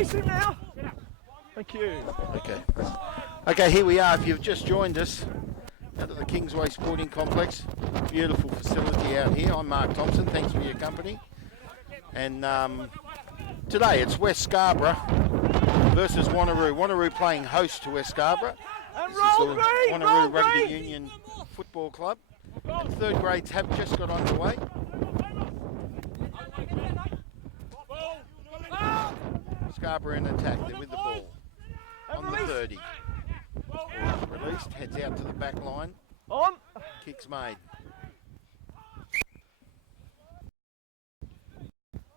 Release him now. Thank you. Okay. Okay, here we are. If you've just joined us out of the Kingsway Sporting Complex, beautiful facility out here. I'm Mark Thompson. Thanks for your company. And today it's West Scarborough versus Wanneroo. Wanneroo playing host to West Scarborough. And This is the Wanneroo Rugby Union Football Club. And third grades have just got underway. Scarborough in attack. They're with the ball on the 30. Ball's released, heads out to the back line. On. Kicks made.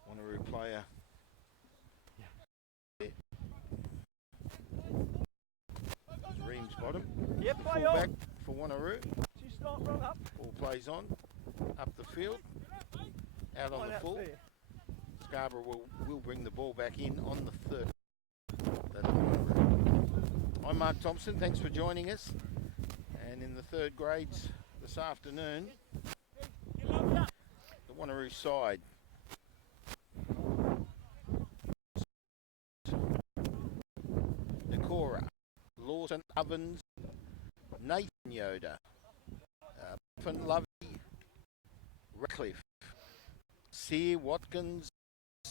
Wanneroo player. Reams bottom. Yep, play Full back on. for Wanneroo. She's not run up. Ball plays on. Up the field. Out on the full. Scarborough will bring the ball back in on the 30. That's Wanneroo. I'm Mark Thompson. Thanks for joining us. And in the third grades this afternoon, the Wanneroo side. Decora, Lawson Ovens, Nathan Yoder, Puffin Lovey, Ratcliffe, Sear Watkins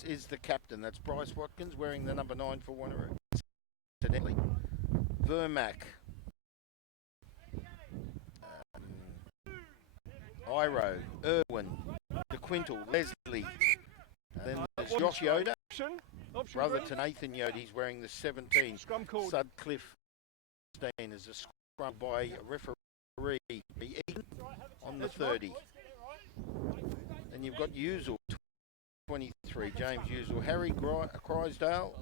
is the captain. That's Bryce Watkins wearing the number 9 for Wanneroo. Incidentally, Vermac, Iro, Irwin, DeQuintal, Leslie. Then there's Josh Yoder, brother to Nathan Yoder. He's wearing the 17. Scrum called. Sutcliffe is a scrum by referee Eaton on the 30. Then you've got Usual, 23, James Usual, Harry Crysdale,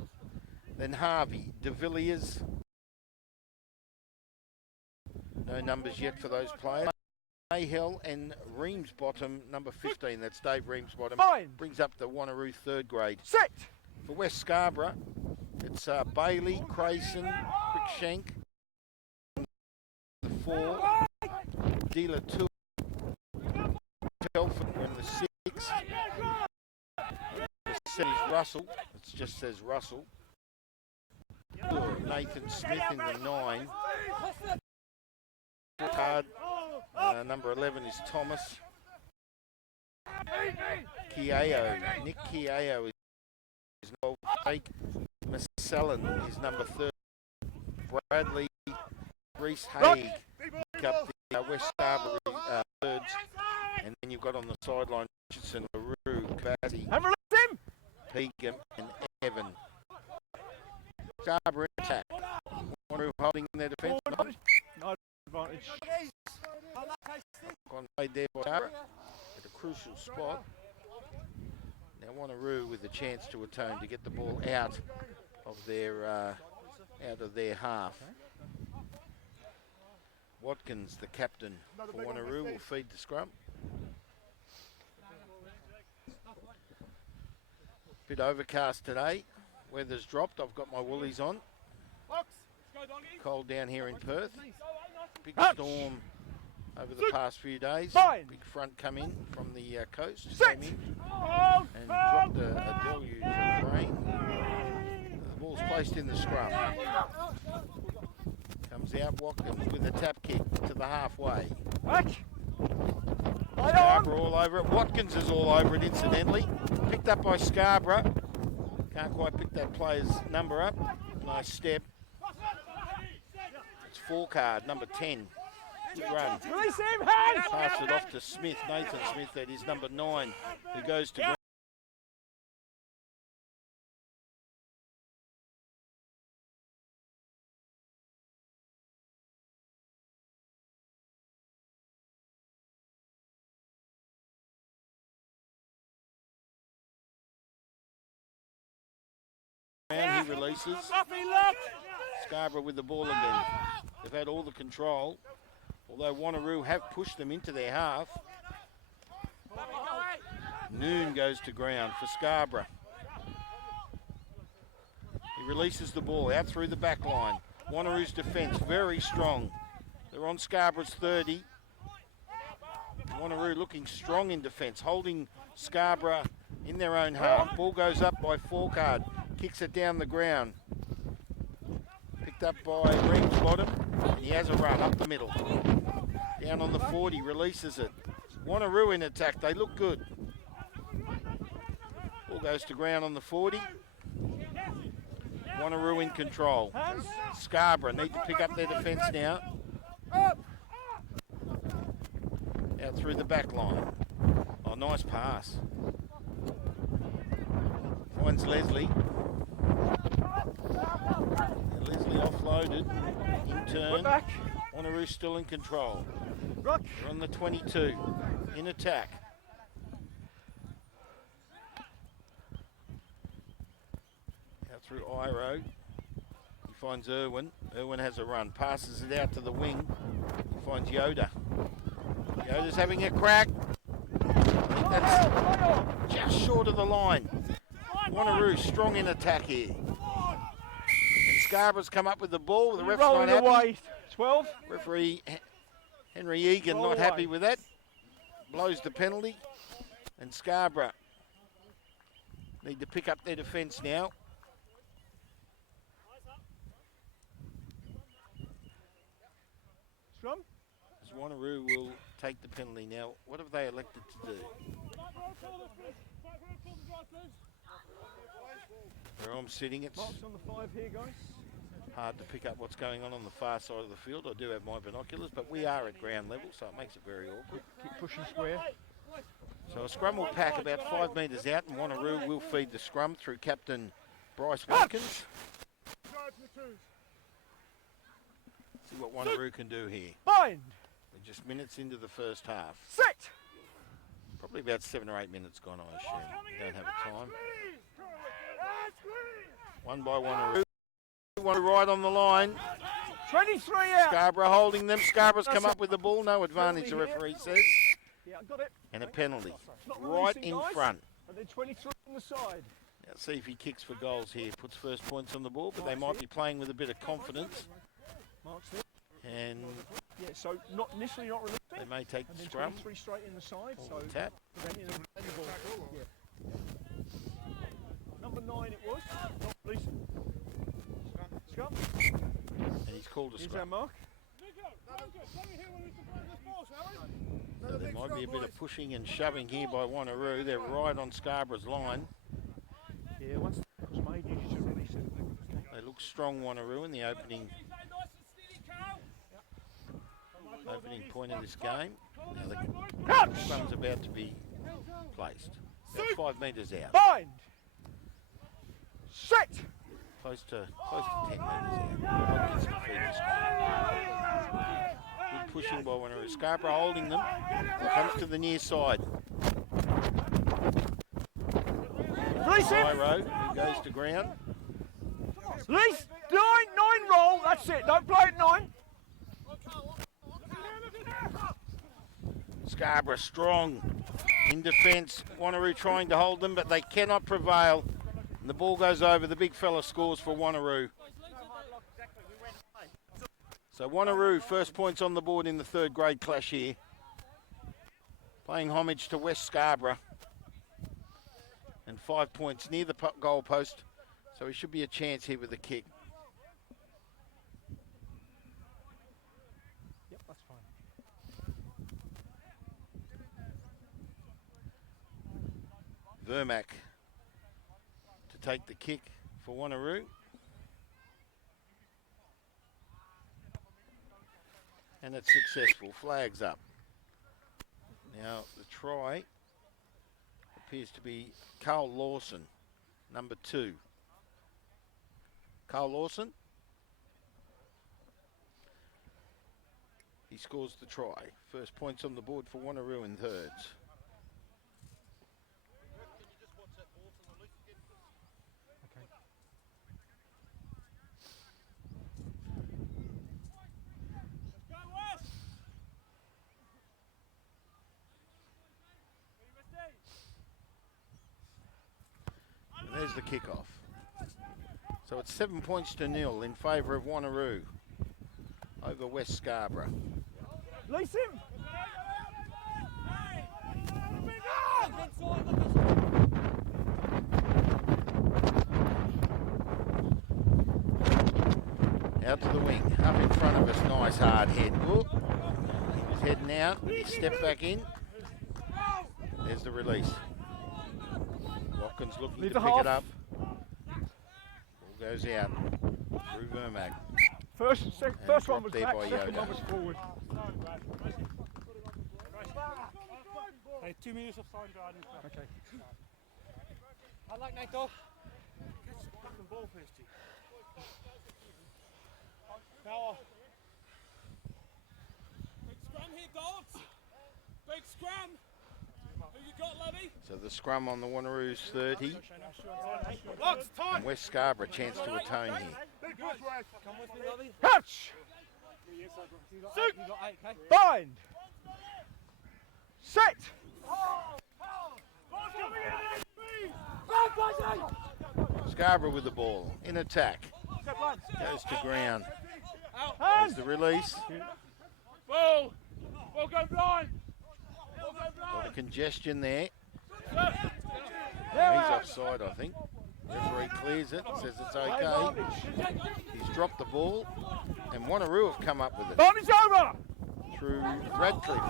then Harvey, De Villiers. No numbers yet for those players. Mayhill and Reams bottom, number 15. That's Dave Reams bottom. Fine. Brings up the Wanneroo third grade. Set. For West Scarborough, it's Bailey, Crayson, Quickshank, the 4, Dealer 2, Telford in the 6. The 7 is Russell. It just says Russell. Nathan Smith in the 9. Card. Number 11 is Thomas. Keao. Nick Keao is no fake. Massellin is number 30. Bradley, Reese Haig pick up the West Scarborough thirds. And then you've got on the sideline Richardson, LaRue, Kavazzi, Pegan and Evan. Scarborough in attack. Wanneroo holding their defence. No advantage. Played there by Scarborough at a crucial spot. Now Wanneroo with a chance to atone to get the ball out of their half. Watkins, the captain for Wanneroo, will feed the scrum. Bit overcast today. Weather's dropped. I've got my woolies on. Cold down here in Perth. Big storm over the past few days. Big front come in from the coast. Came in and dropped a deluge of rain. The ball's placed in the scrum. Comes out Watkins with a tap kick to the halfway. Scarborough all over it. Watkins is all over it, incidentally. Picked up by Scarborough. Can't quite pick that player's number up. Nice step. It's 4 card, number 10. Good run. Release him, hands! Pass it off to Smith, Nathan Smith, that is number 9, who goes to and he releases. Scarborough with the ball again. They've had all the control, although Wanneroo have pushed them into their half. Noon goes to ground for Scarborough. He releases the ball out through the back line. Wanneroo's defence very strong. They're on Scarborough's 30. Wanneroo looking strong in defence, holding Scarborough in their own half. Ball goes up by 4 card. Kicks it down the ground. Picked up by Reams Bottom. And he has a run up the middle. Down on the 40, releases it. Wanneroo in attack. They look good. Ball goes to ground on the 40. Wanneroo in control. Scarborough need to pick up their defence now. Out through the back line. Oh, nice pass. Finds Leslie. Leslie offloaded. In turn. Wanneroo still in control. They're on the 22. In attack. Out through Iro. He finds Irwin. Irwin has a run. Passes it out to the wing. He finds Yoda. Yoda's having a crack. That's just short of the line. Wanneroo strong in attack here. And Scarborough's come up with the ball. The ref's not happy. Away. 12. Referee Henry Egan not happy with that. Blows the penalty. And Scarborough need to pick up their defence now. Scrum. As Wanneroo will take the penalty now. What have they elected to do? Where I'm sitting, it's Marks on the 5 here, guys. hard to pick up what's going on the far side of the field. I do have my binoculars, but we are at ground level, so it makes it very awkward. Keep pushing square. So a scrum will pack about 5 metres out, and Wanneroo will feed the scrum through Captain Bryce Watkins. See what Wanneroo can do here. Bind. We're just minutes into the first half. Set. Probably about 7 or 8 minutes gone, I assume. We don't have a time. One by Wanneroo. Wanneroo right on the line. 23 out. Scarborough holding them. Scarborough's come up with the ball. No advantage, the referee says. Yeah, got it. And a penalty. Right in front. And then 23 on the side. Now see if he kicks for goals here. Puts first points on the ball, but they might be playing with a bit of confidence. Marks there. And yeah, so initially not releasing. They may take and the then scrum. 23 straight in the side. Or So the tap. yeah. Number 9 it was. Not releasing. Scrum. And he's called a Here's scrum. our mark. So there might be a bit of pushing and shoving here by Wanneroo. They're right on Scarborough's line. Yeah, once the tackle's made, you should release it. They look strong, Wanneroo, in the opening point of this game. Now the scrum's about to be placed. About 5 metres out. Bind. Set. Close to 10 metres out. Gets to feed the scrum. Good pushing by Wanneroo. Scarborough holding them. Comes to the near side. Release him. Iro, who goes to ground. Release. 9 roll. That's it. Don't play at 9. Scarborough strong in defence. Wanneroo trying to hold them, but they cannot prevail. And the ball goes over. The big fella scores for Wanneroo. So Wanneroo, first points on the board in the 3rd grade clash here. Playing homage to West Scarborough. And 5 points near the goal post. So he should be a chance here with the kick. Yep, that's fine. Vermac to take the kick for Wanneroo. And it's successful. Flags up. Now the try appears to be Carl Lawson, number 2. Carl Lawson. He scores the try. First points on the board for Wanneroo in thirds. There's the kickoff. So it's 7 points to 0 in favour of Wanneroo over West Scarborough. Release him. in front of us. Nice hard head. Whoop. He was heading out. He stepped back in. There's the release. Watkins looking to pick it up. Ball goes out through Vermac. First one was there back, by second Yoda. one was forward. Hey, 2 minutes of time to add in. Okay. I like Nato. Catch the fucking ball first, G. Power. Big scrum here, dogs. Big scrum. Who you got, Levy? So the scrum on the Wanneroo's 30. Locks, time. And West Scarborough a chance to atone here. Come with me, Levy. Catch! Suit. You got 8, okay? Bind! Set! Scarborough with the ball in attack. Goes to ground. There's the release. Ball. Ball go blind. Ball go A lot blind. of congestion there. He's There, offside, I think. Referee clears it, says it's okay. He's dropped the ball, and Wanneroo have come up with it Bond is over! through Radcliffe.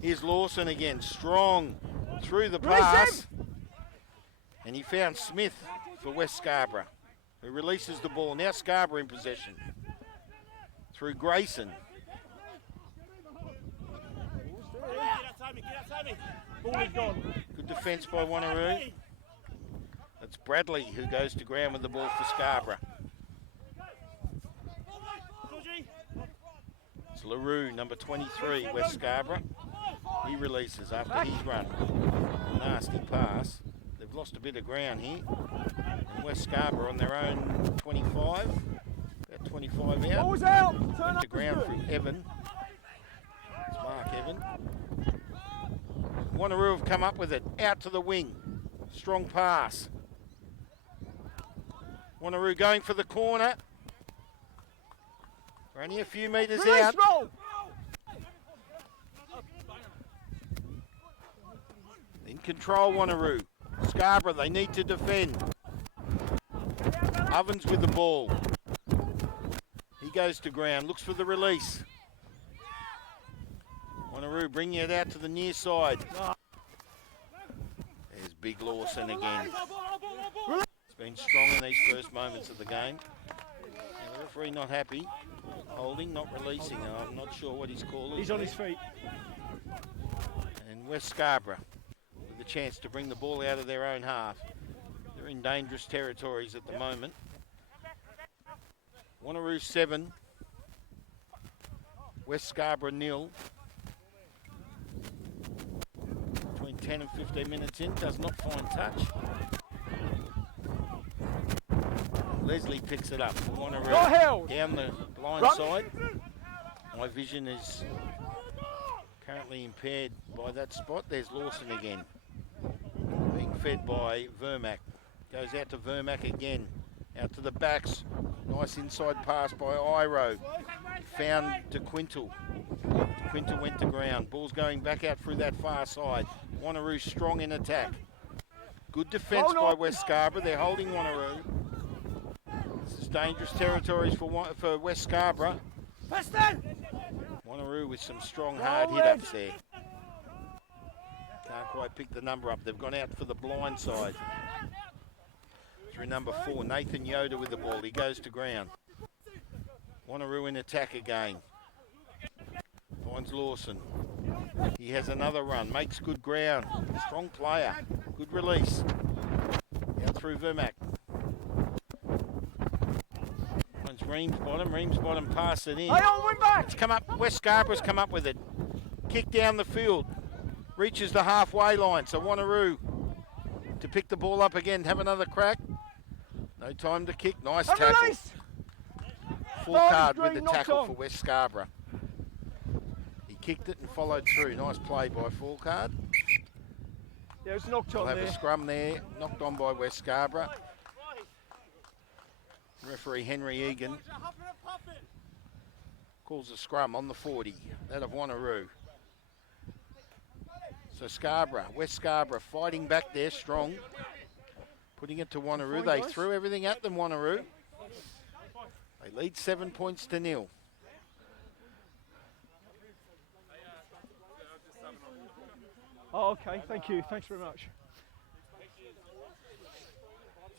Here's Lawson again, strong through the pass. And he found Smith for West Scarborough, who releases the ball. Now Scarborough in possession. Through Grayson. Ball is gone. Good defence by Wanneroo. It's Bradley who goes to ground with the ball for Scarborough. It's LaRue, number 23, West Scarborough. He releases after his run. Nasty pass. They've lost a bit of ground here. And West Scarborough on their own 25. About 25 out. Ball's out! Turn up To ground through Evan. It's Mark Evan. Wanneroo have come up with it. Out to the wing. Strong pass. Wanneroo going for the corner. We're only a few metres Release out. roll! In control, Wanneroo. Scarborough, they need to defend. Ovens with the ball. He goes to ground, looks for the release. Wanneroo bringing it out to the near side. There's Big Lawson again. It's been strong in these first moments of the game. Now the referee not happy. Holding, not releasing. I'm not sure what he's calling. He's on his feet. And West Scarborough with the chance to bring the ball out of their own half. They're in dangerous territories at the moment. Wanneroo 7. West Scarborough 0. Between 10 and 15 minutes in, does not find touch. Leslie picks it up. Not Wanneroo held. down the blind Run. side. My vision is currently impaired by that spot. There's Lawson again. Being fed by Vermac. Goes out to Vermac again. Out to the backs. Nice inside pass by Iro. Found to Quintal. Quintal went to ground. Ball's going back out through that far side. Wanneroo strong in attack. Good defence by West Scarborough. They're holding Wanneroo. This is dangerous territories for West Scarborough. Wanneroo with some strong hard hit-ups there. Can't quite pick the number up. They've gone out for the blind side. Through number 4, Nathan Yoder with the ball. He goes to ground. Wanneroo in attack again. Finds Lawson. He has another run. Makes good ground. Strong player. Good release. Out through Vermac. Finds Reams bottom. Reams bottom pass it in. Hey, on, win back! It's come up. West Scarborough's come up with it. Kick down the field. Reaches the halfway line. So Wanneroo to pick the ball up again. Have another crack. No time to kick. Nice tackle. Release. Full Ball is card with the green, knocked tackle on. for West Scarborough. He kicked it and followed through. Nice play by Full card. Yeah, it was knocked We'll on have there. a scrum there. Knocked on by West Scarborough. Referee Henry Egan calls a scrum on the 40. That of Wanneroo. So Scarborough, West Scarborough fighting back there strong. Putting it to Wanneroo. They threw everything at them, Wanneroo. They lead 7 points to 0. Oh, okay, thank you. Thanks very much.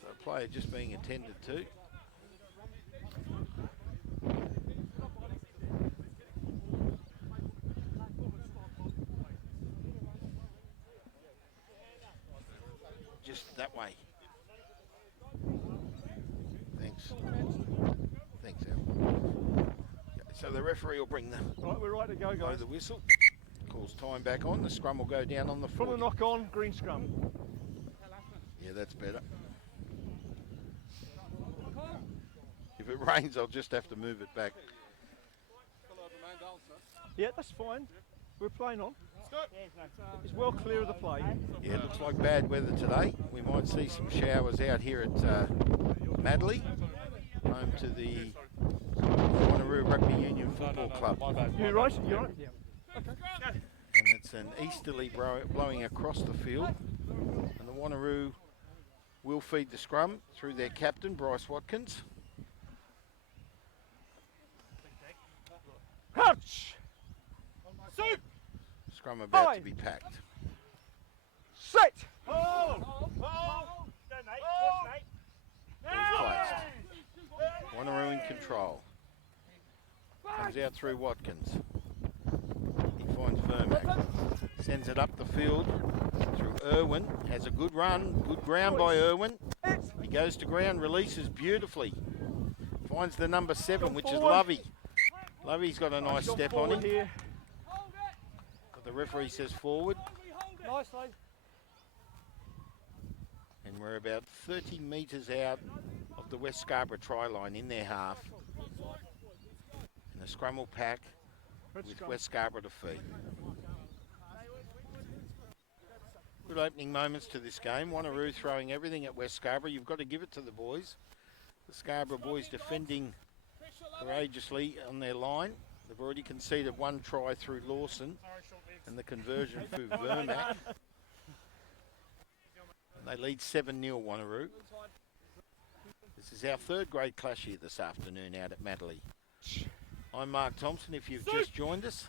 So a player just being attended to. Just that way. Thanks. Thanks, Al. Okay, so the referee will bring the Right, we're right to go, blow guys. the whistle. Calls time back on. The scrum will go down on the From the 40. knock on, green scrum. Yeah, that's better. If it rains, I'll just have to move it back. Yeah, that's fine. We're playing on. It's well clear of the play. Yeah, it looks like bad weather today. We might see some showers out here at Madley, home to the Wanneroo Rugby Union Football Club. You right? You right? Yeah. And it's an easterly blowing across the field. And the Wanneroo will feed the scrum through their captain, Bryce Watkins. Crouch! Scrum about Fine. to be packed. Set! Ball placed. Wanneroo in control. Comes out through Watkins. He finds Vermac. Sends it up the field through Irwin. Has a good run. Good ground by Irwin. He goes to ground, releases beautifully. Finds the number 7, which is Lovey. Lovey's got a nice step on him. Here. But the referee says forward. Nicely. And we're about 30 metres out of the West Scarborough try line in their half. And the scrum will pack with West Scarborough to feed. Good opening moments to this game. Wanneroo throwing everything at West Scarborough. You've got to give it to the boys. The Scarborough boys defending courageously on their line. They've already conceded 1 try through Lawson and the conversion through Vermac. They lead 7-0 Wanneroo. This is our 3rd grade clash here this afternoon out at Madley. I'm Mark Thompson if you've just joined us.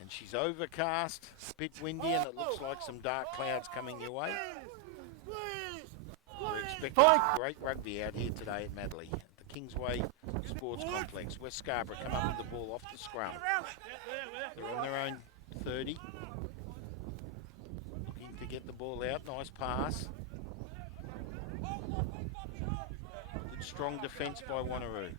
And she's overcast, a bit windy, and it looks like some dark clouds coming your way. We're expecting some great rugby out here today at Madley. At the Kingsway Sports Complex. West Scarborough come up with the ball off the scrum. They're on their own 30. Looking to get the ball out. Nice pass. Good strong defence by Wanneroo.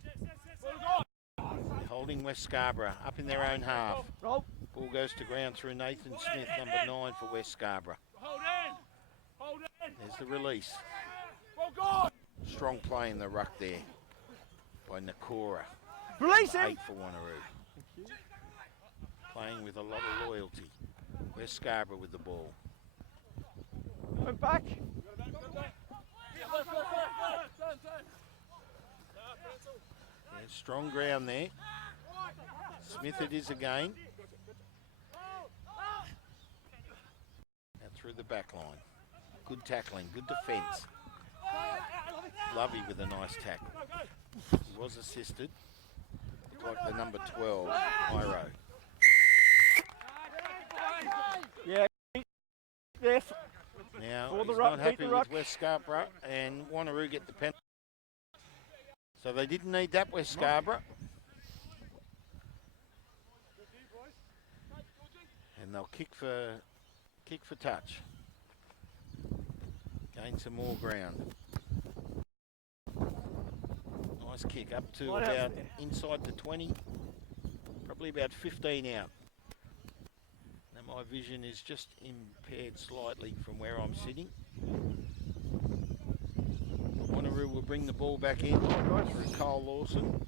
Holding West Scarborough up in their own half. Ball goes to ground through Nathan Smith, number 9 for West Scarborough. There's the release. Strong play in the ruck there by Nakora. Release him! 8 for Wanneroo. Playing with a lot of loyalty. West Scarborough with the ball. Going back. There's strong ground there. Smith it is again. And through the back line. Good tackling, good defence. Lovey with a nice tackle. He was assisted. Looked like the number 12, Iro. Yeah. Yes. Now, For the he's ruck, not beat happy the with ruck. West Scarborough, and Wanneroo get the penalty. So they didn't need that, West Scarborough. And they'll kick for touch. Gain some more ground. Nice kick up to Right about out there. inside the 20, probably about 15 out. Now my vision is just impaired slightly from where I'm sitting. Wanneroo will bring the ball back in through Cole Lawson.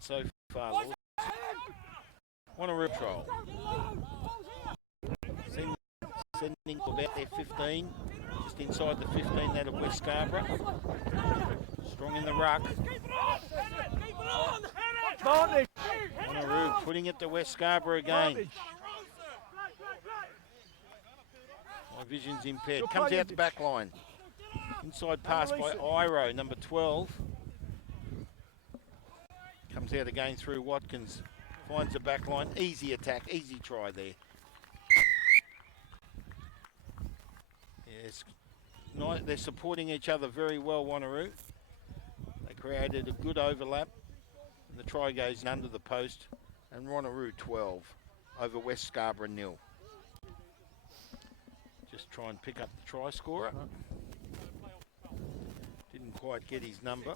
So far, Lawson. Wanneroo control. Sending about their 15, just inside the 15 that of West Scarborough. Strong in the ruck. Wanneroo putting it to West Scarborough again. My vision's impaired. Comes out the back line. Inside pass by Iro, number 12. Comes out again through Watkins. Finds the back line. Easy attack, easy try there. Yes, they're supporting each other very well, Wanneroo. They created a good overlap. And the try goes under the post. And Wanneroo 12 over West Scarborough 0. Just try and pick up the try scorer. Didn't quite get his number.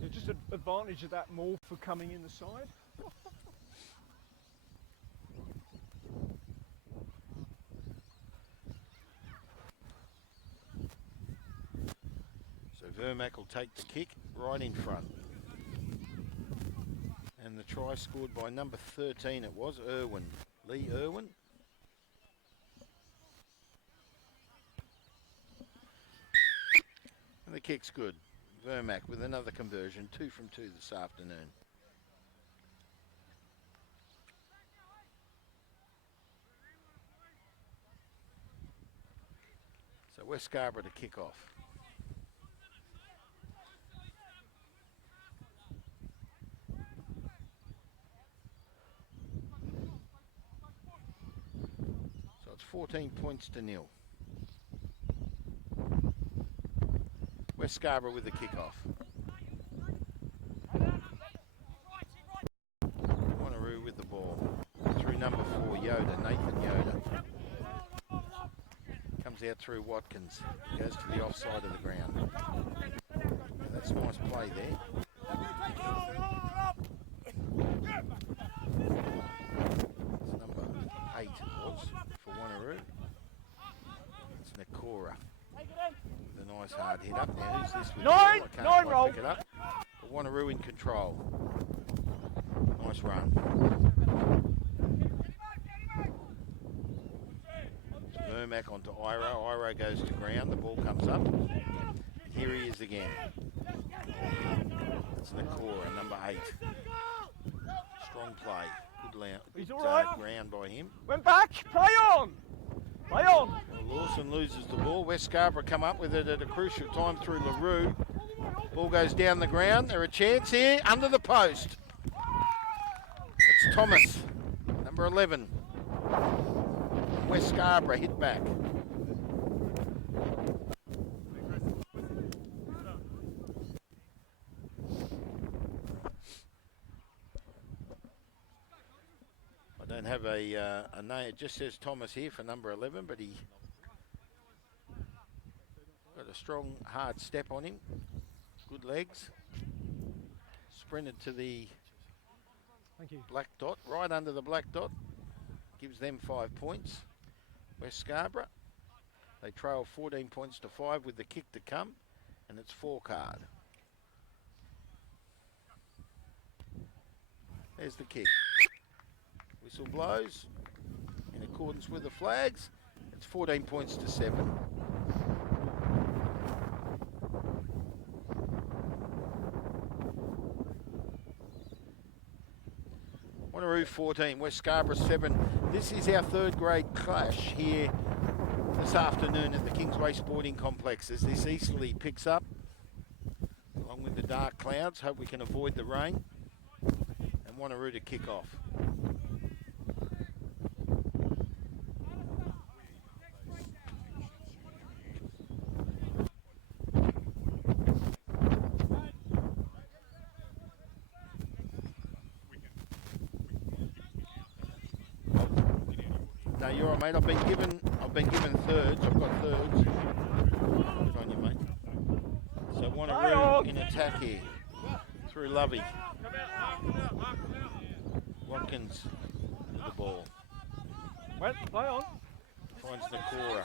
Yeah, just an advantage of that more for coming in the side. So Vermac will take the kick right in front. And the try scored by number 13 it was, Irwin. Lee Irwin. And the kick's good. Vermac with another conversion, 2 from 2 this afternoon. So West Scarborough to kick off. So it's 14 points to 0. West Scarborough with the kick-off. Wanneroo with the ball. Through number 4, Yoda, Nathan Yoda. Comes out through Watkins. Goes to the offside of the ground. That's a nice play there. It's number 8 it was for Wanneroo. It's Nakora. The nice hard hit up now. Who's this with 9 roll. Pick it up. But Wanneroo in control. Nice run. Vermac onto Iro. Iro goes to ground. The ball comes up. Here he is again. It's Nakora, number 8. Strong play. Good ground by him. Went back. Play on. Play on. Well, Lawson loses the ball. West Scarborough come up with it at a crucial time through LaRue. Ball goes down the ground. There a chance here under the post. It's Thomas, number 11. West Scarborough hit back. I don't have a name. It just says Thomas here for number 11, but he got a strong, hard step on him. Good legs. Sprinted to the black dot, right under the black dot. Gives them 5 points. West Scarborough. They trail 14 points to 5 with the kick to come, and it's 4 card. There's the kick. Whistle blows in accordance with the flags. It's 14 points to 7. Wanneroo 14, West Scarborough 7. This is our 3rd grade clash here this afternoon at the Kingsway Sporting Complex as this easterly picks up along with the dark clouds. Hope we can avoid the rain. And Wanneroo to kick off. No, you're all right, mate. I've been given thirds. I've got thirds. Good on you, mate. So Wanneroo in attack here through Lovey. Watkins with the ball. Went, play on. Finds Nakora.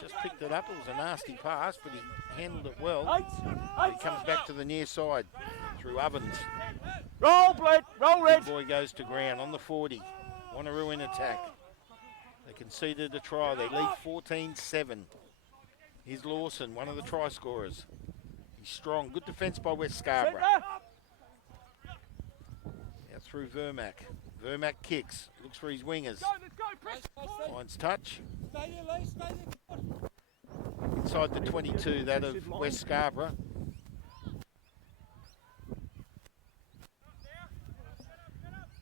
Just picked it up. It was a nasty pass, but he handled it well. He comes back to the near side through Ovens. Roll, Bled. Roll, Red. Big boy goes to ground on the 40. Wanneroo in attack. They conceded a try. They lead 14-7. Here's Lawson, one of the try scorers. He's strong. Good defence by West Scarborough. Out through Vermac. Vermac kicks. Looks for his wingers. Finds touch. inside the 22, that of West Scarborough.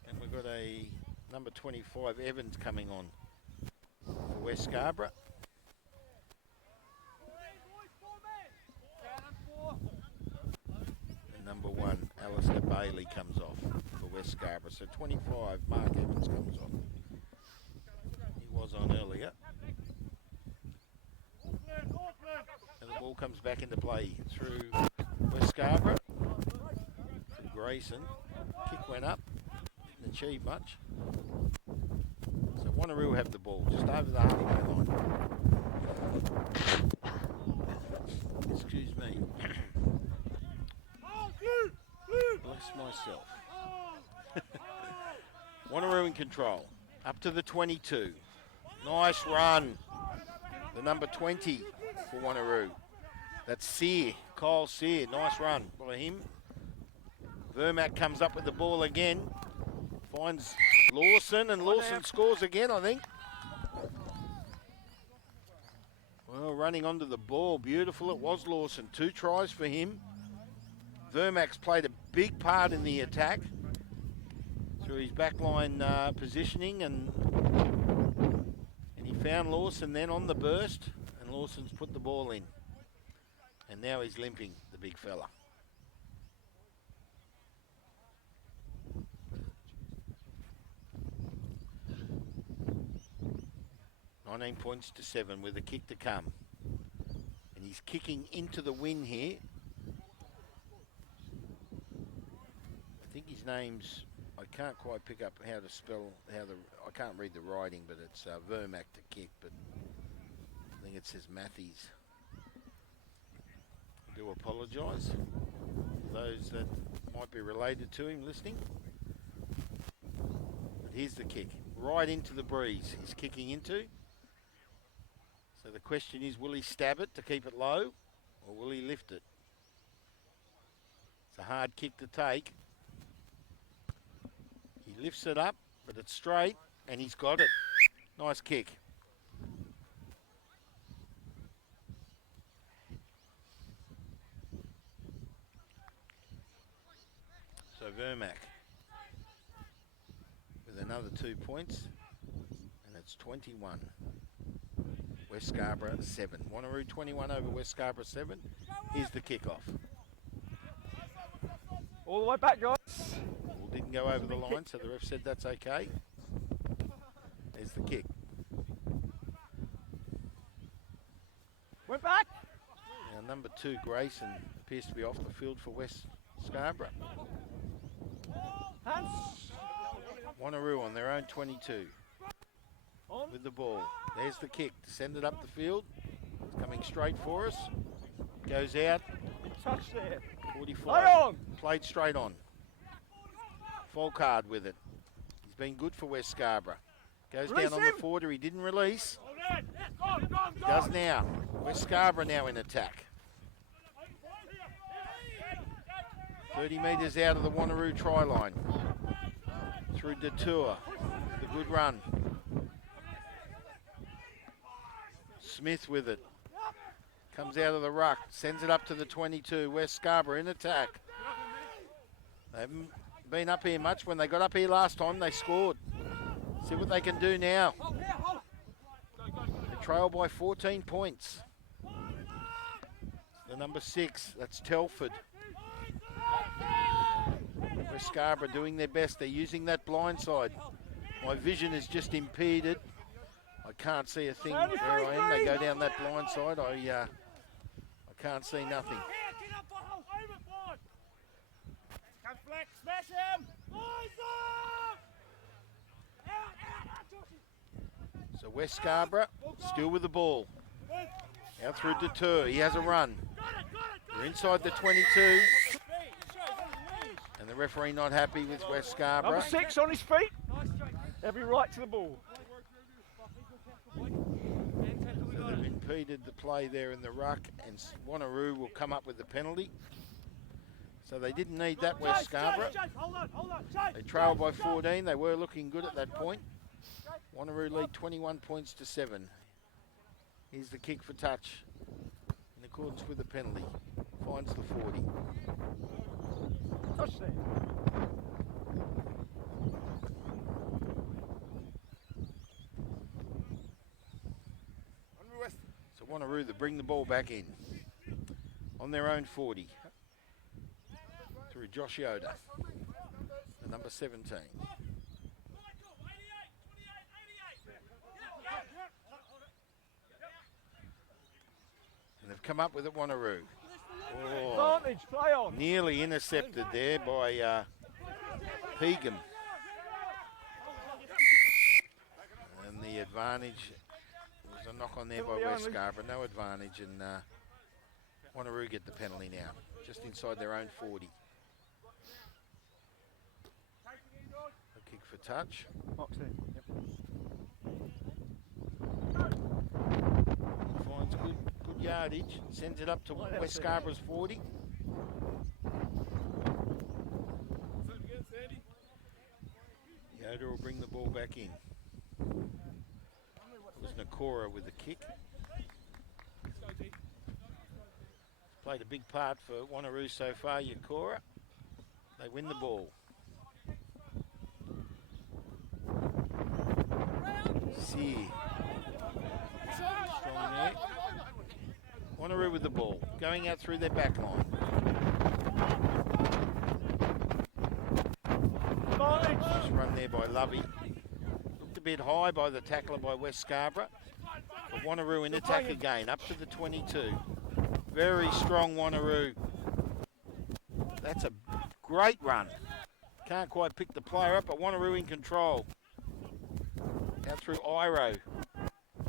And we've got a number 25, Evans, coming on for West Scarborough. And number 1, Alistair Bailey, comes off for West Scarborough. So 25, Mark Evans, comes off. He was on earlier. And the ball comes back into play through West Scarborough. Grayson. Kick went up. Didn't achieve much. So Wanneroo have the ball just over the halfway line. Excuse me. Bless myself. Wanneroo in control. Up to the 22. Nice run. The number 20 for Wanneroo. That's Sear, Kyle Sear. Nice run by him. Vermac comes up with the ball again. Finds Lawson, and Lawson scores again, I think. Well, running onto the ball. Beautiful. It was Lawson. 2 tries for him. Vermac's played a big part in the attack through his backline positioning, and he found Lawson then on the burst, and Lawson's put the ball in. And now he's limping, the big fella. $19 points to 7 with a kick to come. And he's kicking into the win here. I think his name's, I can't quite pick up how to spell, I can't read the writing, but it's Vermac to kick, but I think it says Matthews. I do apologise for those that might be related to him listening. But here's the kick, right into the breeze he's kicking into. So the question is, will he stab it to keep it low, or will he lift it? It's a hard kick to take. He lifts it up, but it's straight, and he's got it. Nice kick. So Vermac with another 2 points, and it's 21. West Scarborough 7. Wanneroo 21 over West Scarborough 7. Here's the kickoff. All the way back, guys. Ball didn't go over the line, so the ref said that's okay. There's the kick. Went back. Now number 2, Grayson, appears to be off the field for West Scarborough. Hands. Wanneroo on their own 22. On. With the ball. There's the kick to send it up the field. It's coming straight for us. Goes out. Touch there. 45. Play on. Played straight on. Folkard with it. He's been good for West Scarborough. Goes Release down on him. the 40. He didn't release. Does now. West Scarborough now in attack. 30 metres out of the Wanneroo try line. Through Detour. The good run. Smith with it. Comes out of the ruck. Sends it up to the 22. West Scarborough in attack. They haven't been up here much. When they got up here last time, they scored. See what they can do now. They trail by 14 points. The number 6, that's Telford. West Scarborough doing their best. They're using that blind side. My vision is just impeded. I can't see a thing where I am. They go down that blind side. I can't see nothing. So West Scarborough still with the ball. Out through Detour. He has a run. We're inside the 22. And the referee not happy with West Scarborough. Number 6 on his feet. Every right to the ball. So they've impeded the play there in the ruck, and Wanneroo will come up with the penalty. So they didn't need that, West Scarborough. They trailed by 14. They were looking good at that point. Wanneroo lead 21 points to 7. Here's the kick for touch. In accordance with the penalty. Finds the 40. Touch there. So Wanneroo to bring the ball back in. On their own 40. Through Josh Yoda. The number 17. And they've come up with it, Wanneroo. Oh, Advantage, play on. nearly intercepted there by Pegan. And the advantage was a knock on there by West Scarborough. No advantage, and Wanneroo get the penalty now, just inside their own 40. A kick for touch. Box in. Finds good yardage. Sends it up to West Scarborough's 40. Yoda will bring the ball back in. It was Nakora with the kick. Played a big part for Wanneroo so far, Yakora. They win the ball. See. Strong there. Wanneroo with the ball. Going out through their back line. Nice run there by Lovey. Looked a bit high by the tackler by West Scarborough. But Wanneroo in attack again, up to the 22. Very strong Wanneroo. That's a great run. Can't quite pick the player up, but Wanneroo in control. Out through Iro.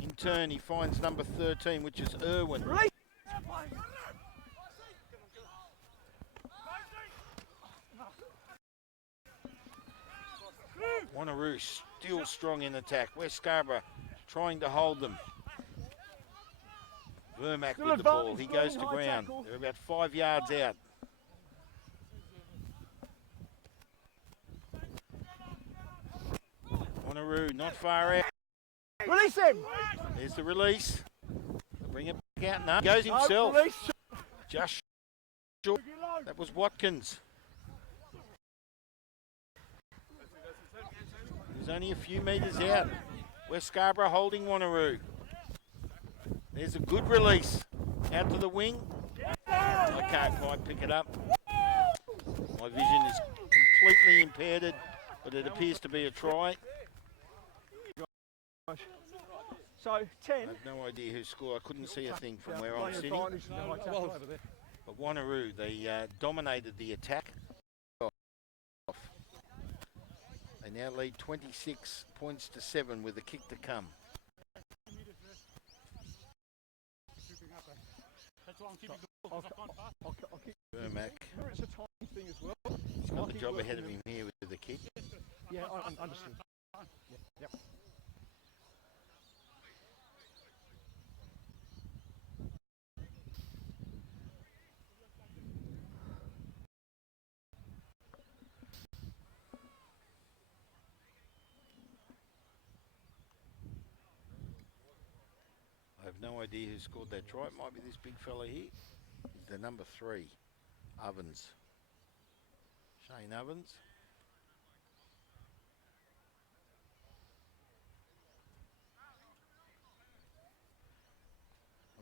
In turn, he finds number 13, which is Irwin. Wanneroo still strong in attack. West Scarborough trying to hold them. Vermack with the ball. He goes to ground. They're about 5 yards out. Wanneroo not far out. Release him! There's the release. Bring it back out. No, goes himself. Just short. That was Watkins. He was only a few metres out. West Scarborough holding Wanneroo. There's a good release. Out to the wing. I can't quite pick it up. My vision is completely impaired, but it appears to be a try. So 10. I have no idea who scored. I couldn't see a thing from where I'm sitting. But Wanneroo, they dominated the attack. They now lead 26 points to 7 with a kick to come. Vermack. It's a time thing as well. He's got the job ahead of him here with the kick. Yeah, I understand. Yep. I have no idea who scored that try. It might be this big fella here. He's the number 3, Ovens. Shane Ovens.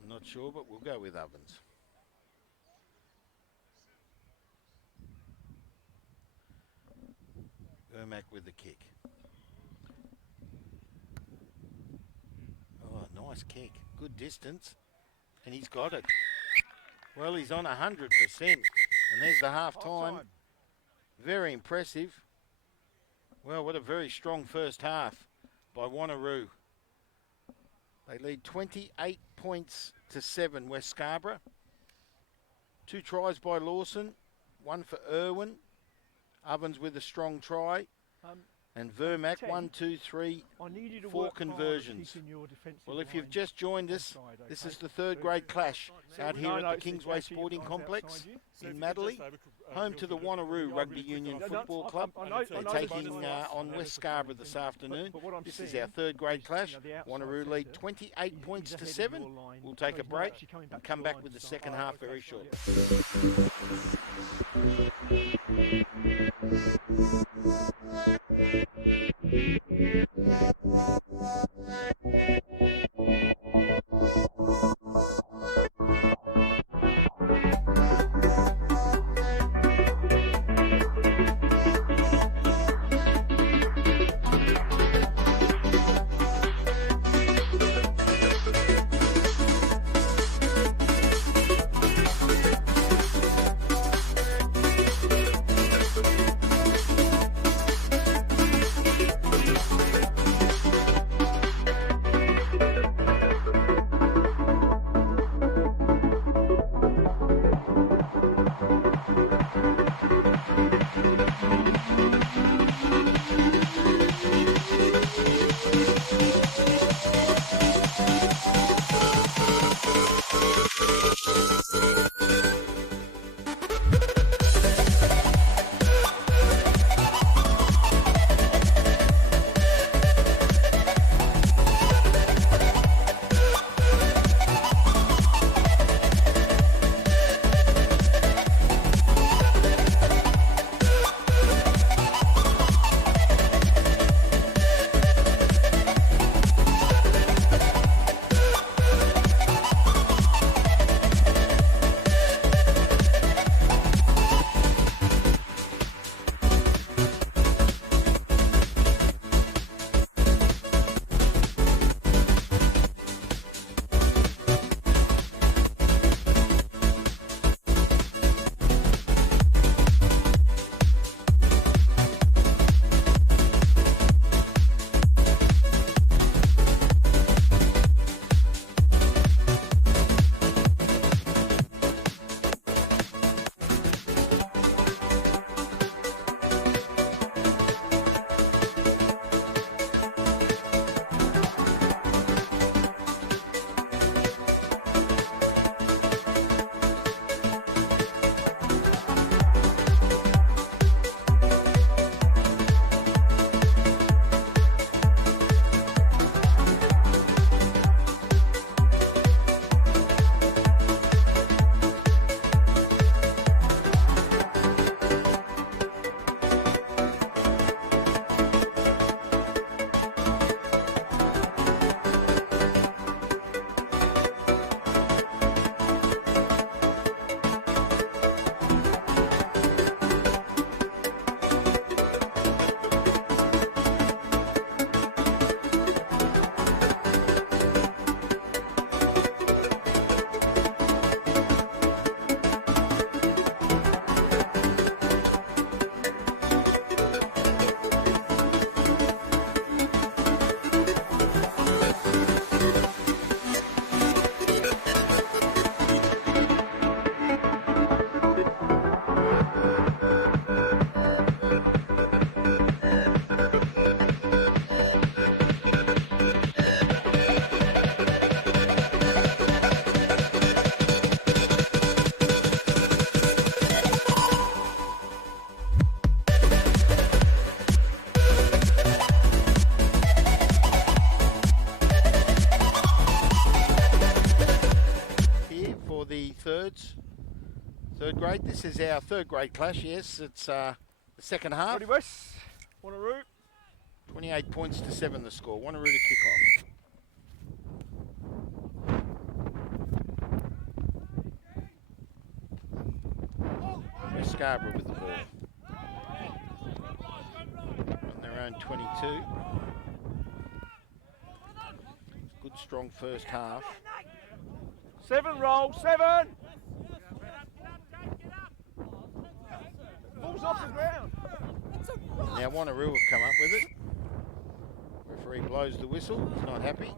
I'm not sure, but we'll go with Ovens. Vermack with the kick. Oh, nice kick. Good distance. And he's got it. Well, he's on 100%. And there's the half-time. Very impressive. Well, what a very strong first half by Wanneroo. They lead 28 points to 7, West Scarborough. 2 tries by Lawson, 1 for Irwin. Ovens with a strong try. And Vermac, 10. 1, 2, 3, I need you to 4 work hard at conversions. keeping your defensive Well, if you've line just joined us, onside, this okay? is the third grade clash out here at the Kingsway it's Sporting outside Complex you. in Madeley, home to the Wanneroo Rugby Union Football Club. They're taking on West Scarborough this afternoon. But what I'm This is seeing our third grade is, clash. the outside Wanneroo lead centre 28 is points to ahead of 7. your line, We'll so take a he's not break actually coming and to come your back line with the to start. second half very shortly. Third grade. This is our third grade clash. Yes, it's the second half. Ready, West. Wanneroo. 28 points to 7 the score. Wanneroo to kick off. West Scarborough with the ball. On their own 22. Good strong first half. 7 roll, 7! Ball's off the ground. Now Wanneroo have come up with it. Referee blows the whistle, he's not happy.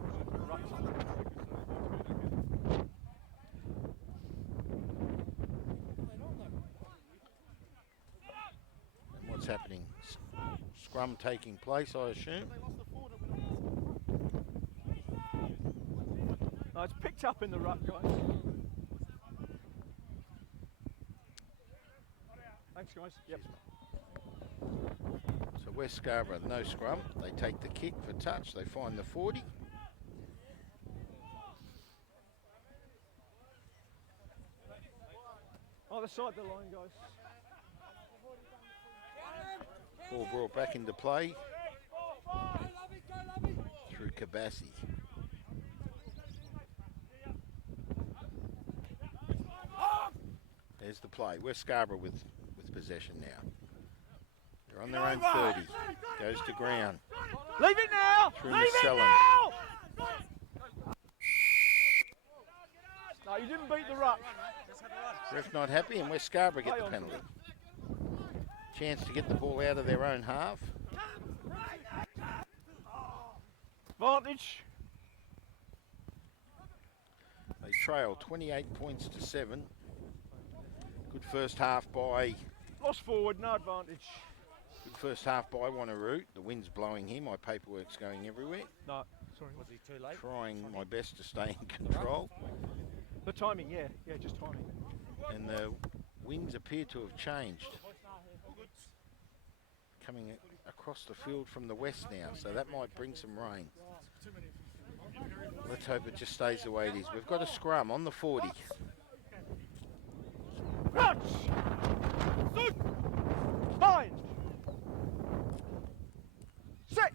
And what's happening? scrum taking place, I assume. No, it's picked up in the ruck, guys. Thanks, guys. Yep. So West Scarborough, no scrum. They take the kick for touch. They find the 40. Either side of the line, guys. Ball brought back into play through Kabassi. There's the play. West Scarborough with possession now. They're on their own 30. Goes to ground. Leave it now! Through Leave it Sullen. now! No, you didn't beat the ruck. Ref not happy, and West Scarborough get the penalty. Chance to get the ball out of their own half. Advantage. They trail 28 points to 7. Good first half by... Lost forward, no advantage. Good first half by Wanneroo. The wind's blowing here. My paperwork's going everywhere. No, sorry. Was he too late? Trying my best to stay in control. The timing, yeah, just timing. And the winds appear to have changed. Coming across the field from the west now, so that might bring some rain. Let's hope it just stays the way it is. We've got a scrum on the 40. Crouch! Bind! Set!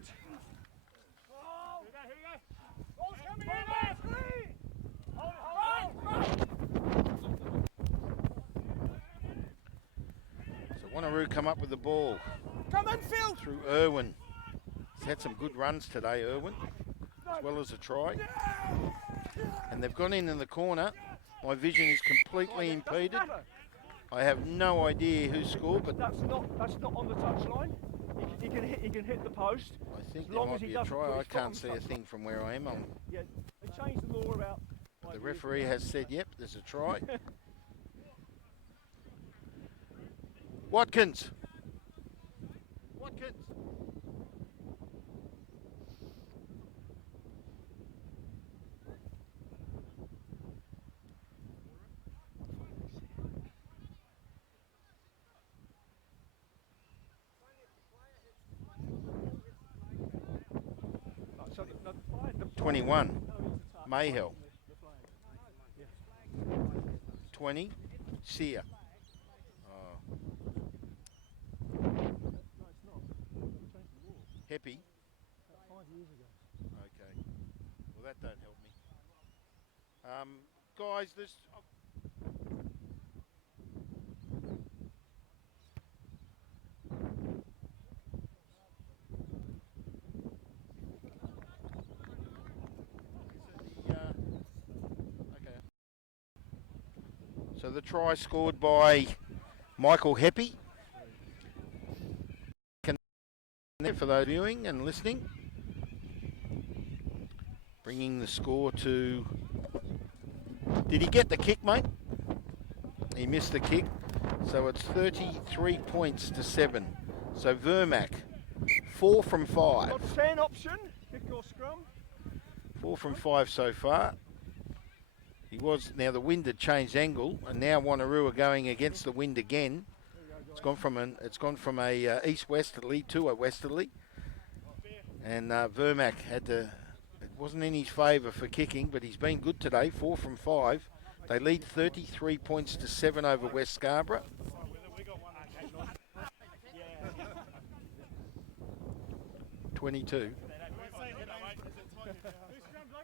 So Wanneroo come up with the ball. Come on, Phil! Through Irwin. He's had some good runs today, Irwin, as well as a try. And they've gone in the corner. My vision is completely impeded. I have no idea who scored, but that's not on the touchline. He can hit the post. I think there might be a try. I can't see a thing from where I am. Yeah, they changed the law about. The referee has said, yep, there's a try. Watkins. Watkins. So the 21. Mayhill. 20. Sear. Heppy. 5 years ago. Okay. Well, that don't help me. Guys, this. Okay. So the try scored by Michael Heppy. For those viewing and listening, bringing the score to... Did he get the kick, mate? He missed the kick, so it's 33 points to 7. So Vermac, 4 from 5. Got 10 option, kick or scrum. 4 from 5 so far. He was, now the wind had changed angle, and now Wanneroo are going against the wind again. It's gone from a east-westerly to a westerly, and Vermac had to. It wasn't in his favour for kicking, but he's been good today. 4 from 5. They lead 33 points to 7 over West Scarborough. 22.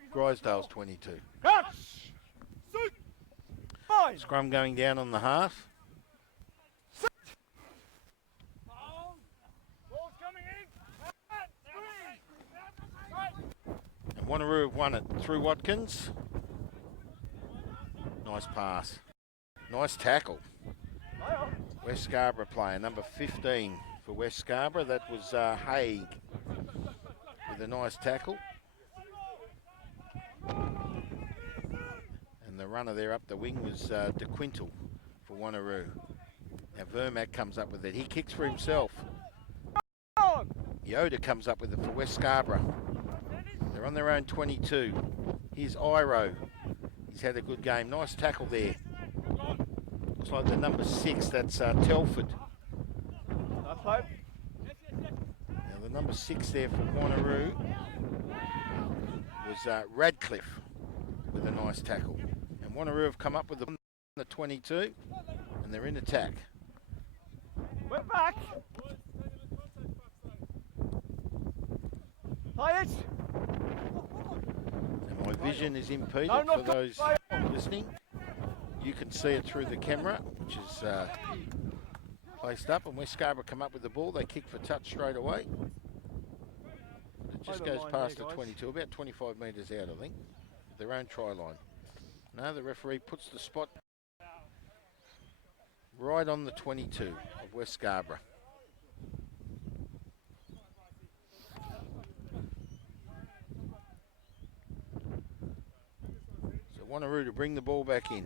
Grisdale's 22. Scrum going down on the half. Wanneroo have won it through Watkins. Nice pass. Nice tackle. West Scarborough player, number 15 for West Scarborough. That was Haig with a nice tackle. And the runner there up the wing was De Quintal for Wanneroo. Now Vermac comes up with it. He kicks for himself. Yoda comes up with it for West Scarborough. They're on their own 22. Here's Iro. He's had a good game. Nice tackle there. Looks like the number 6, that's Telford. Now the number 6 there for Wanneroo was Radcliffe with a nice tackle. And Wanneroo have come up with the 22 and they're in attack. We're back. Play it. And my vision is impeded for those listening. You can see it through the camera, which is placed up, and West Scarborough come up with the ball. They kick for touch straight away. It just goes past the 22, about 25 metres out, I think, their own try line. No, the referee puts the spot right on the 22 of West Scarborough. So Wanneroo to bring the ball back in.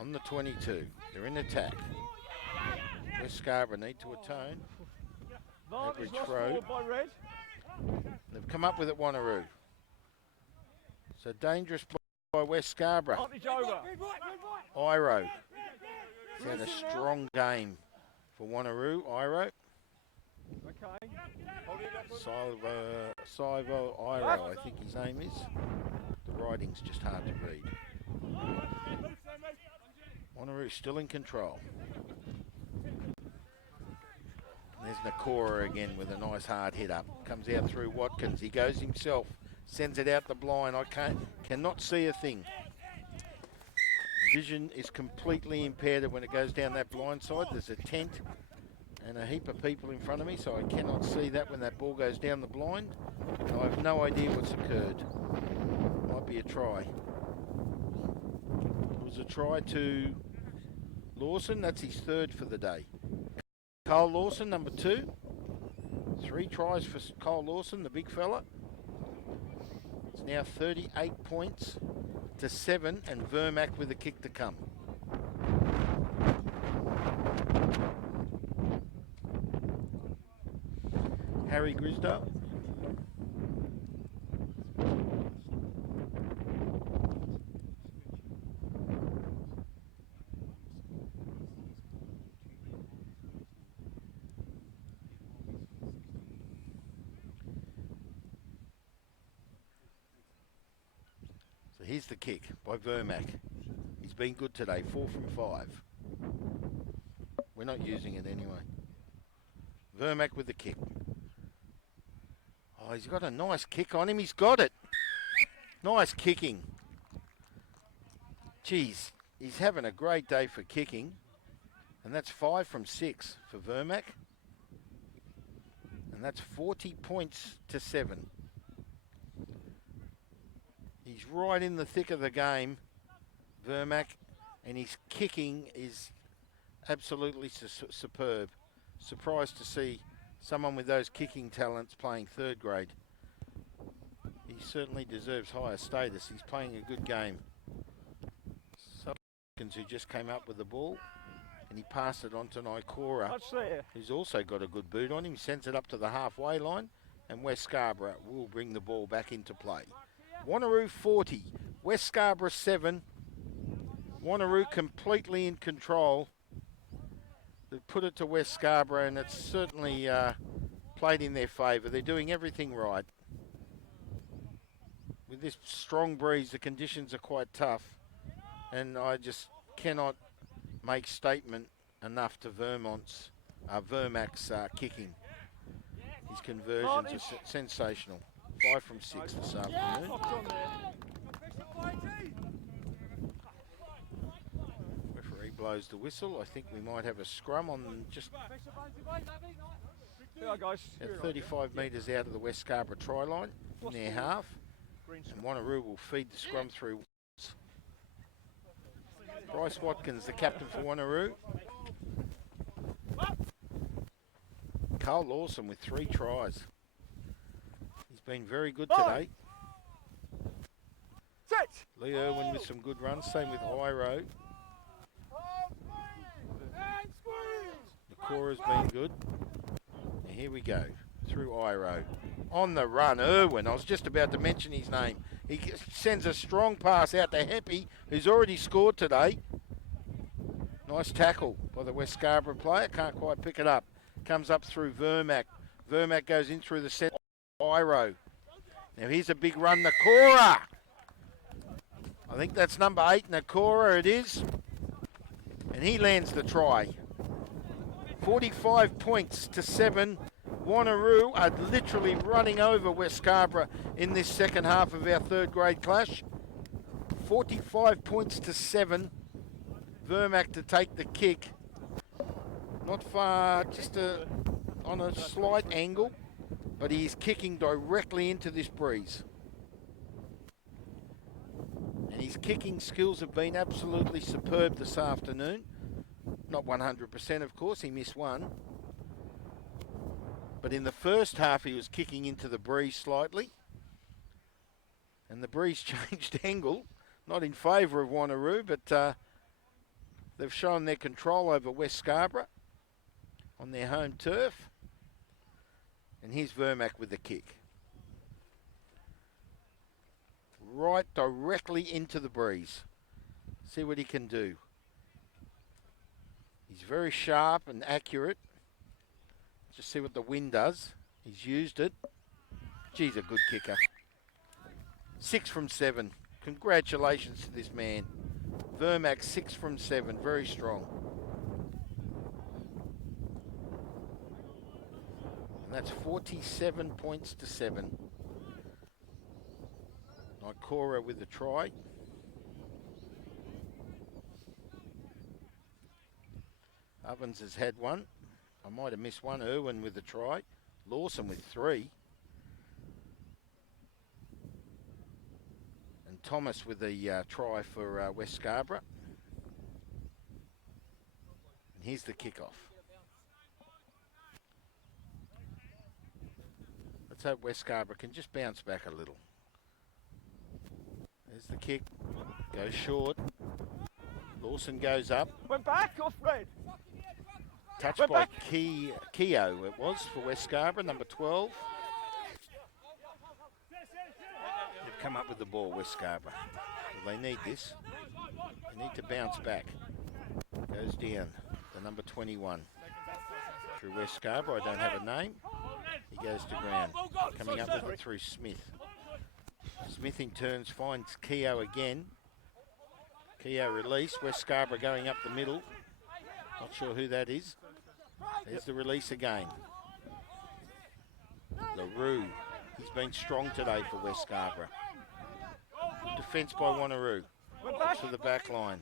On the 22, they're in attack. West Scarborough need to atone. Average throw. They've come up with it, Wanneroo. So dangerous by West Scarborough. Iro. He's had a strong game for Wanneroo. Iro. Sivo Iro, I think his name is. The writing's just hard to read. Wanneroo still in control. There's Nakora again with a nice hard hit up. Comes out through Watkins. He goes himself. Sends it out the blind. I cannot see a thing. Vision is completely impaired when it goes down that blind side. There's a tent and a heap of people in front of me, so I cannot see that when that ball goes down the blind. And I have no idea what's occurred. Might be a try. It was a try to Lawson. That's his 3rd for the day. Cole Lawson, number 2. 3 tries for Cole Lawson, the big fella. It's now 38 points to 7, and Vermac with a kick to come. Harry Grisdale. Here's the kick by Vermac. He's been good today, 4 from 5. We're not using it anyway. Vermac with the kick. Oh, he's got a nice kick on him. He's got it. Nice kicking. Geez, he's having a great day for kicking. And that's 5 from 6 for Vermac. And that's 40 points to 7. He's right in the thick of the game, Vermac, and his kicking is absolutely superb. Surprised to see someone with those kicking talents playing 3rd grade. He certainly deserves higher status. He's playing a good game. Subkins, who just came up with the ball, and he passed it on to Nikora, who's also got a good boot on him. He sends it up to the halfway line, and West Scarborough will bring the ball back into play. Wanneroo 40, West Scarborough 7. Wanneroo completely in control. They've put it to West Scarborough, and it's certainly played in their favour. They're doing everything right. With this strong breeze, the conditions are quite tough, and I just cannot make statement enough to Vermac's kicking. His conversions are sensational. 5 from 6 this afternoon. Referee blows the whistle. I think we might have a scrum on just at 35 metres out of the West Scarborough try line in their half. And Wanneroo will feed the scrum through. Bryce Watkins, the captain for Wanneroo. Cole Lawson with 3 tries. Been very good today. Lee Irwin with some good runs, same with Iro. Nakora's been good. Now Here we go. Through Iro. On the run, Irwin. I was just about to mention his name. He sends a strong pass out to Heppy, who's already scored today. Nice tackle by the West Scarborough player. Can't quite pick it up. Comes up through Vermac. Vermac goes in through the centre. Iro. Now here's a big run, Nakora. I think that's number 8, Nakora it is. And he lands the try. 45 points to 7. Wanneroo are literally running over West Scarborough in this second half of our third grade clash. 45 points to 7. Vermac to take the kick. Not far, just on a slight angle, but he's kicking directly into this breeze. And his kicking skills have been absolutely superb this afternoon. Not 100%, of course, he missed one. But in the first half, he was kicking into the breeze slightly. And the breeze changed angle, not in favour of Wanneroo, but they've shown their control over West Scarborough on their home turf. And here's Vermac with the kick. Right directly into the breeze. See what he can do. He's very sharp and accurate. Just see what the wind does. He's used it. Geez, a good kicker. 6 from 7. Congratulations to this man. Vermac 6 from 7. Very strong. And that's 47 points to 7. Nikora with the try. Ovens has had one. I might have missed one. Irwin with the try. Lawson with 3. And Thomas with the try for West Scarborough. And here's the kickoff. Let's hope West Scarborough can just bounce back a little. There's the kick. Goes short. Lawson goes up. Went back off red. Touched by Keogh it was for West Scarborough, number 12. They've come up with the ball, West Scarborough. Well, they need this. They need to bounce back. Goes down, the number 21. Through West Scarborough, I don't have a name. He goes to ground. Coming up with it through Smith. Smith in turns finds Keogh again. Keogh release, West Scarborough going up the middle. Not sure who that is. There's the release again. LaRue. He's been strong today for West Scarborough. Defence by Wanneroo. To the back line.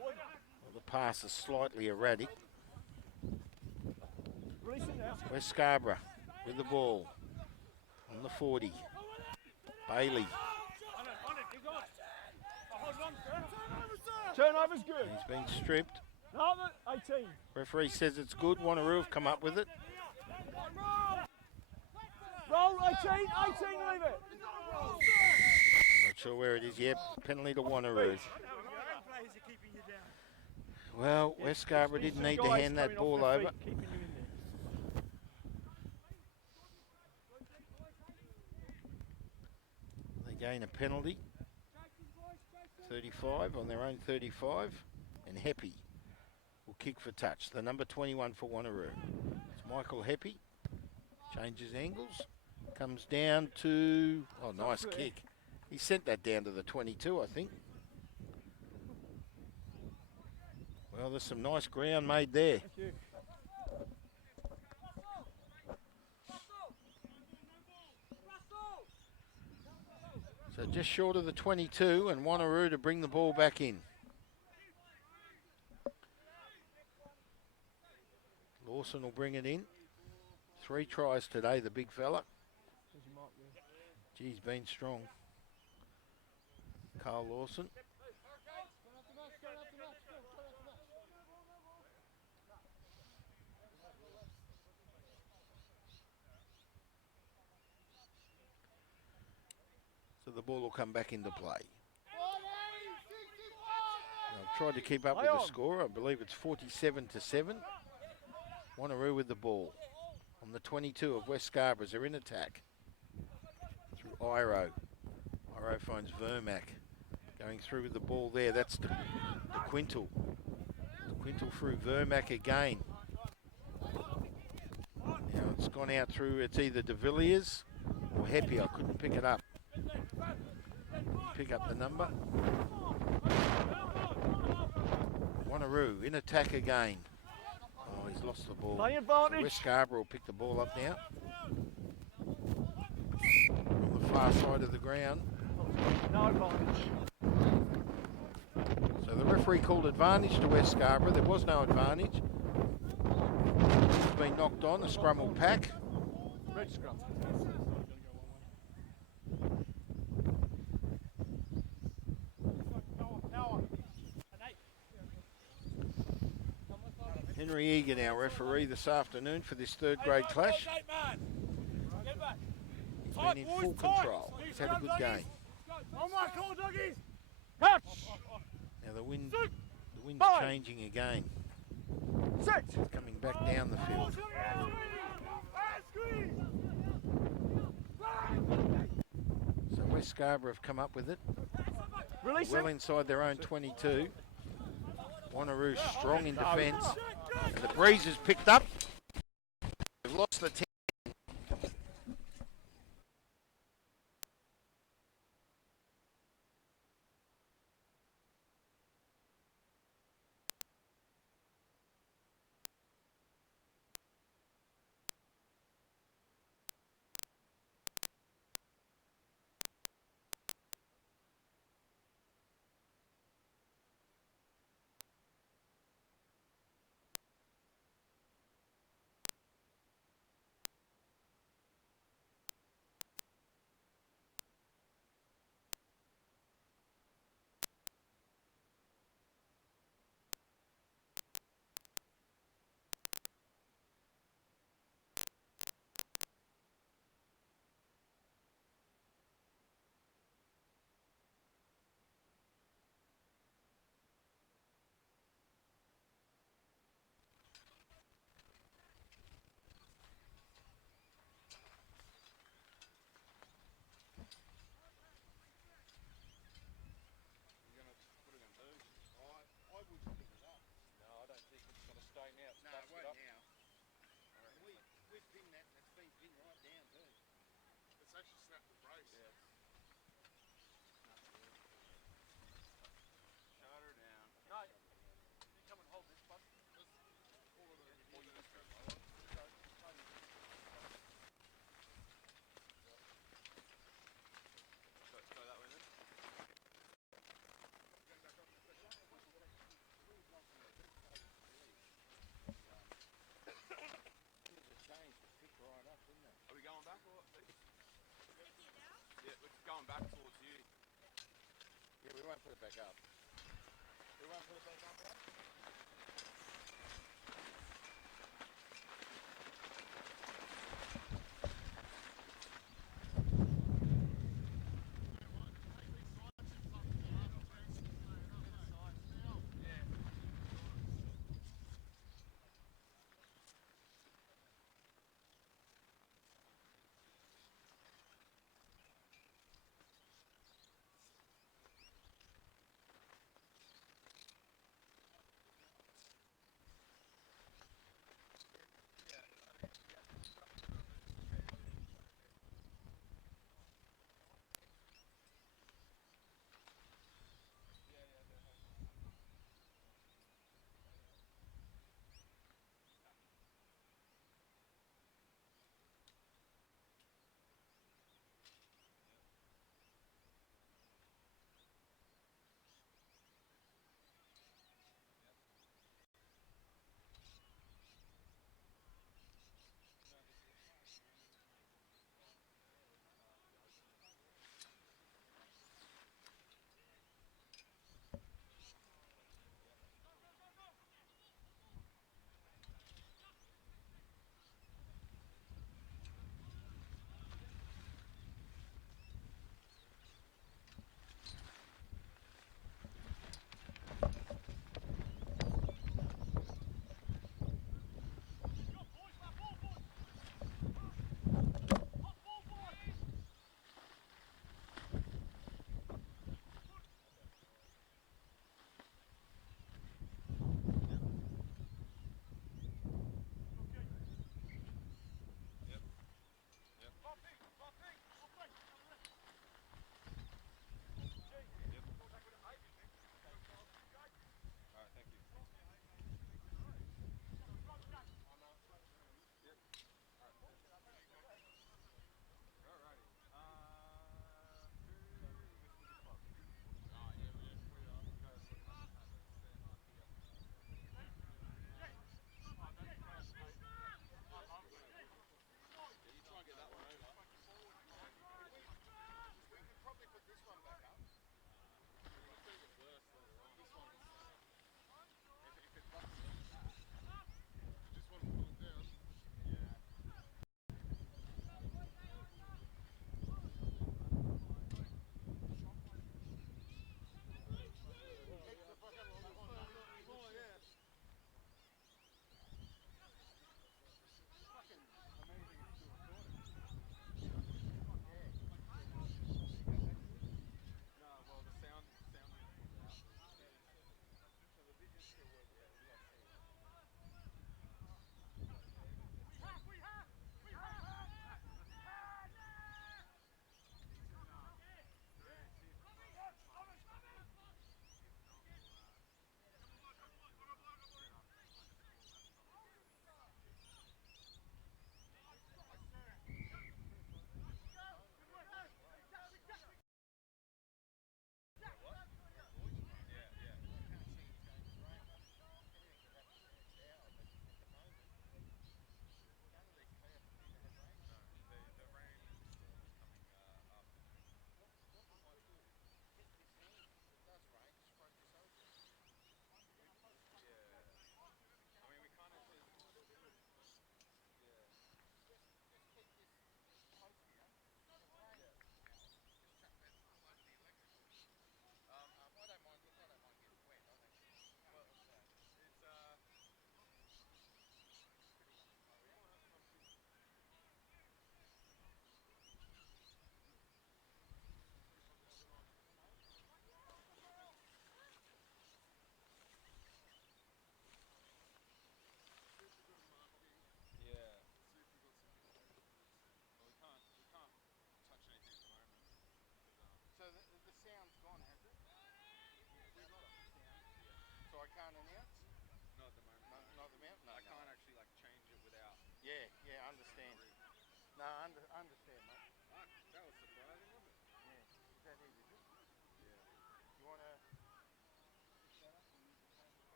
Well, the pass is slightly erratic. West Scarborough with the ball. On the 40. Bailey. Turnover's good. He's been stripped. No, 18. Referee says it's good. Wanneroo have come up with it. Roll 18, 18, leave it. I'm not sure where it is yet. Penalty to Wanneroo. Well, West Scarborough didn't need to hand that ball over. They gain a penalty. 35 on their own 35. And Heppy will kick for touch. The number 21 for Wanneroo. It's Michael Heppy. Changes angles. Comes down to... Oh, nice kick. He sent that down to the 22, I think. Well, there's some nice ground made there. Thank you. So just short of the 22 and Wanneroo to bring the ball back in. Lawson will bring it in. 3 tries today, the big fella. He's been strong. Carl Lawson. So the ball will come back into play. I've tried to keep up with the score. I believe it's 47 to 7. Wanneroo with the ball. on the 22 of West Scarborough as they're in attack. Through Iro. Iro finds Vermac. Going through with the ball there. That's the Quintal. Quintal through Vermac again. Now it's gone out through, it's either De Villiers or Heppy. I couldn't pick it up. Pick up the number. Wanneroo in attack again. Oh, he's lost the ball. Play advantage. So West Scarborough will pick the ball up now. On the far side of the ground. No advantage. So the referee called advantage to West Scarborough. There was no advantage. It's been knocked on. The scrum will pack. Red scrum. Henry Egan, our referee this afternoon for this third grade clash. He's been in full control. He's had a good game. Catch! Now the wind's Five. changing again. Sit! It's coming back down the field. So West Scarborough have come up with it. Release Well it. inside their own 22. Wanneroo strong in defence. And the breeze has picked up. They've lost the 10. Going back towards you. Yeah, we won't put it back up. We won't put it back up.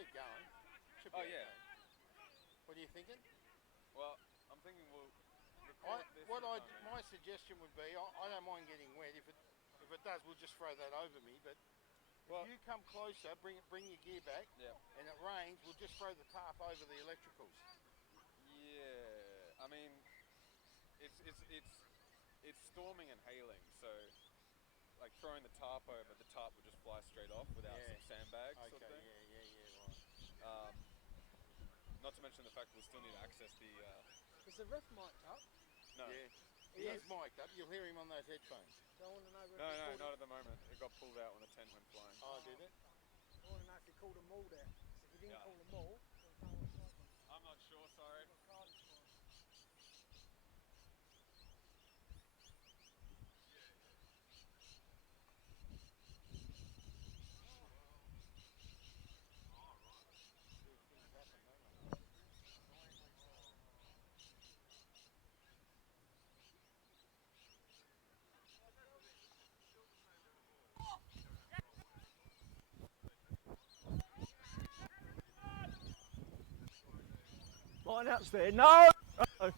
keep going. Should Oh, be yeah. okay. What are you thinking? Well, I'm thinking we'll record this. My suggestion would be, I don't mind getting wet. If it does, we'll just throw that over me. But Well, if you come closer, bring your gear back, yeah. and it rains, we'll just throw the tarp over the electricals. Yeah. I mean, it's storming and hailing, so like throwing the tarp over, the tarp would just fly straight off without some sandbags sort of thing. Right. Not to mention the fact we'll still need to access the. Is the ref mic'd up? No. Yeah. He is mic'd up. You'll hear him on those headphones. So I want to know whether No, he called not at the moment. It got pulled out when the tent went flying. Oh, did it? I want to know if he called them all there. 'Cause if he didn't call them all, there's no excitement. I'm not sure. Sorry. Line out's there. No! Uh-oh.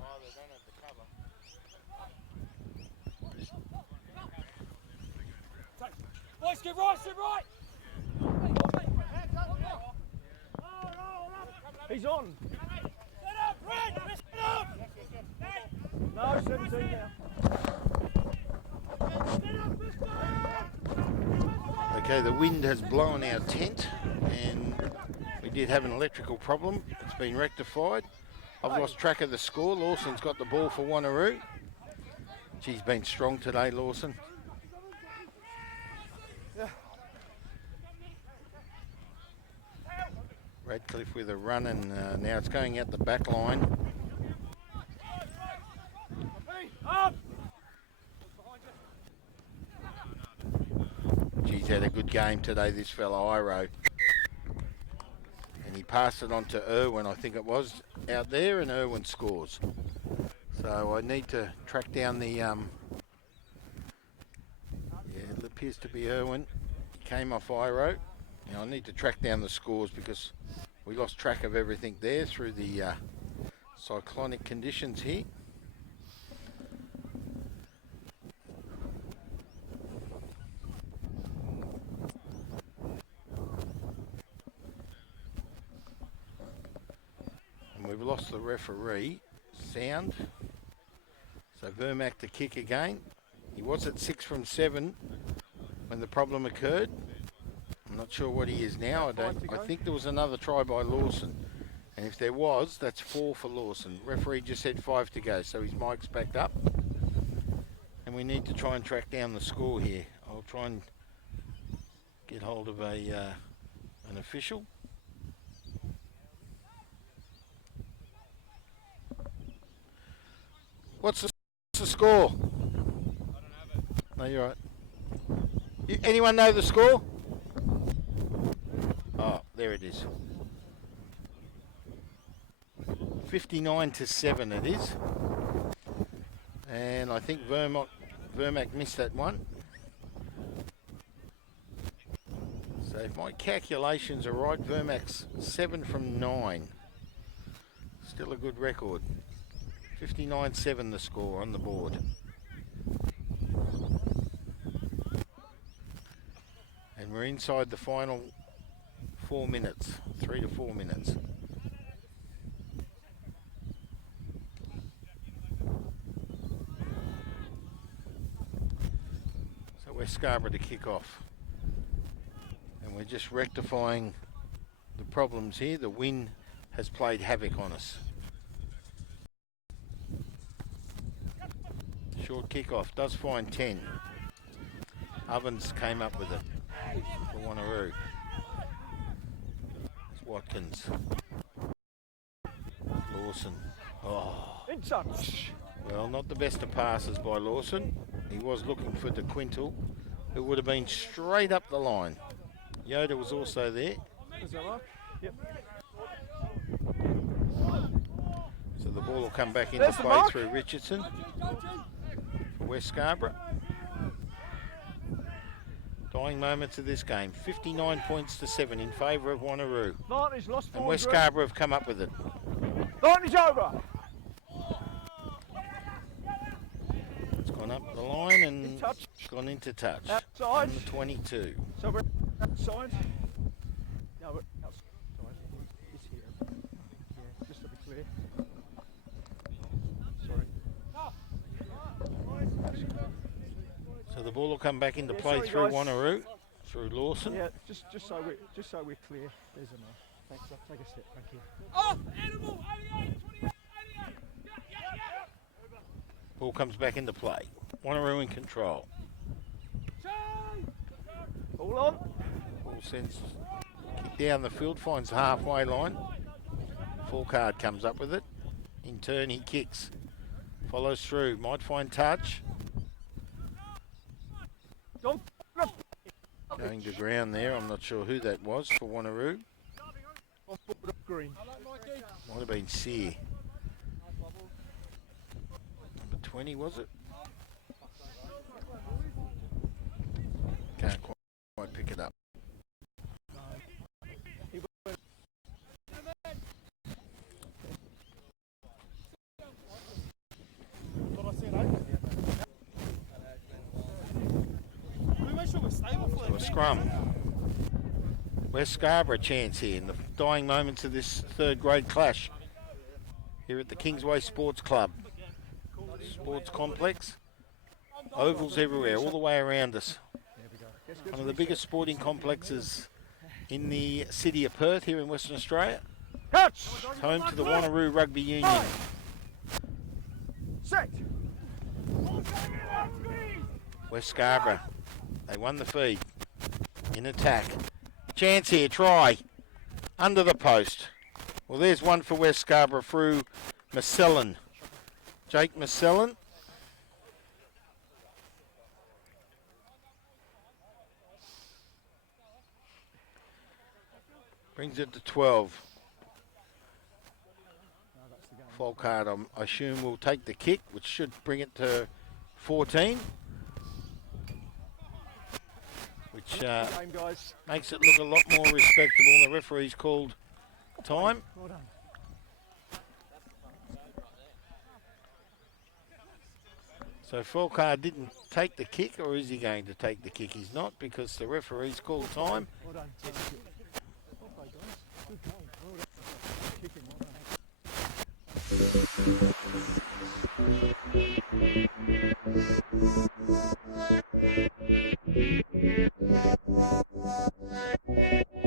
Oh, they don't have the cover. Boys, get right, sit right! He's on. Set up, Red! Set up! No, 17 now. Okay, the wind has blown our tent, and we did have an electrical problem. It's been rectified. I've lost track of the score. Lawson's got the ball for Wanneroo. She's been strong today, Lawson. Radcliffe with a run, and now it's going out the back line. She's had a good game today, this fella, Iro. And he passed it on to Irwin, I think it was, out there, and Irwin scores. So I need to track down the, yeah, it appears to be Irwin. He came off Iro. Now I need to track down the scores because we lost track of everything there through the cyclonic conditions here. And we've lost the referee, Sound. So Vermac to kick again. He was at 6 from 7 when the problem occurred. I'm not sure what he is now. I think there was another try by Lawson. And if there was, that's 4 for Lawson. Referee just said 5 to go, so his mic's backed up. And we need to try and track down the score here. I'll try and get hold of an official. What's the score? I don't have it. No, you're right. Anyone know the score? Oh, there it is. 59-7 it is. And I think Vermac missed that one. So if my calculations are right, Vermac's 7 from 9. Still a good record. 59-7 the score on the board. And we're inside the final 4 minutes, 3 to 4 minutes. So we're Scarborough to kick off. And we're just rectifying the problems here. The wind has played havoc on us. Short kickoff, does find 10. Ovens came up with it for Wanneroo. It's Watkins. Lawson. Oh. In touch. Well, not the best of passes by Lawson. He was looking for the Quintal, who would have been straight up the line. Yoda was also there. Is that right? Yep. So the ball will come back into There's the play mark. through Richardson for West Scarborough. Dying moments of this game. 59 points to 7 in favour of Wanneroo. Advantage, lost And 4 West green. Scarborough have come up with it. Advantage over. It's gone up the line and touch. gone into touch. Outside. On the 22. So we're outside. No, we're outside. It's here. Yeah, just to be clear. Sorry. So the ball will come back into Yeah, play sorry, through guys. Wanneroo, through Lawson. Yeah, just so we're clear. There's enough. Thanks. I'll take a step. Thank you. Off! Animal! 88! 28! 88! Yeah! Ball comes back into play. Wanneroo in control. All on. Ball sends kick down the field, finds the halfway line. Full card comes up with it. In turn, he kicks. Follows through. Might find touch. Don't. Going to ground there. I'm not sure who that was for Wanneroo. Green. Might have been Sear. Number 20, was it? Can't quite pick it up. So a scrum. West Scarborough chance here in the dying moments of this third grade clash here at the Kingsway Sports Club. Sports complex. Ovals everywhere, all the way around us. One of the biggest sporting complexes in the city of Perth here in Western Australia. Catch. It's home to the Wanneroo Rugby Union. Set. West Scarborough, they won the feed. In attack. Chance here, try. Under the post. Well, there's one for West Scarborough through Massellin. Jake Massellin. Brings it to 12. Folkard, I assume, will take the kick, which should bring it to 14. Which makes it look a lot more respectable. The referee's called time. Well done. So Folkard didn't take the kick, or is he going to take the kick? He's not, because the referee's called time. Well done. Okay, guys. Good game. Well done. Kicking. Well done.